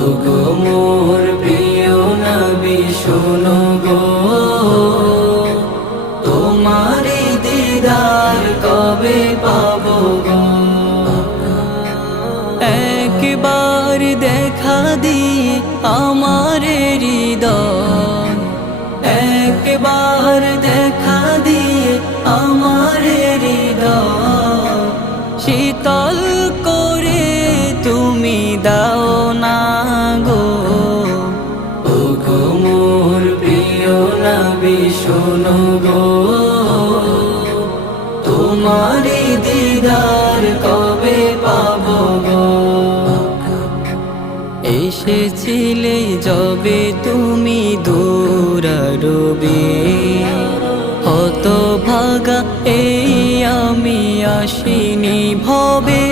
ওগো মোর প্রিয় নবী শোনো গো, তোমারি দিদার কবে পাবো গো। একবার দেখা দিয়ে আমার হৃদয়, একবার দেখা দিয়ে আমার হৃদয় শীতল করে তুমি দাও না গো। ওগো মোর প্রিয় নবী শোনো গো, তোমারি দিদার কবে পাবো গো। এসেছিলে যবে তুমি দূরারবে, হতভাগা এই আমি আসিনি ভবে।